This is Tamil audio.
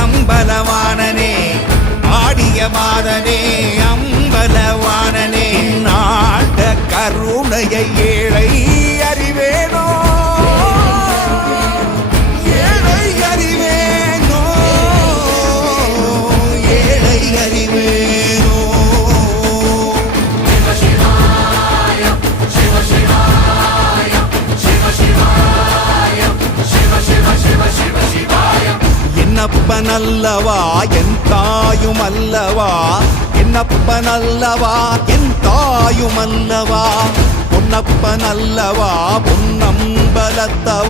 அம்பலவாணனே ஆடிய மாதனே அம்பலவாணனே நாட கருணையை ஏழை அறிவேனோ ஏழை அறிவேனோ ஏழை அறிவேனோ என்னப்பனல்லவா என் தாயும் அல்லவா என்னப்பனல்லவா என் தாயும் அல்லவா பொன்னப்பனல்லவா பொன்னம்பலத்தவா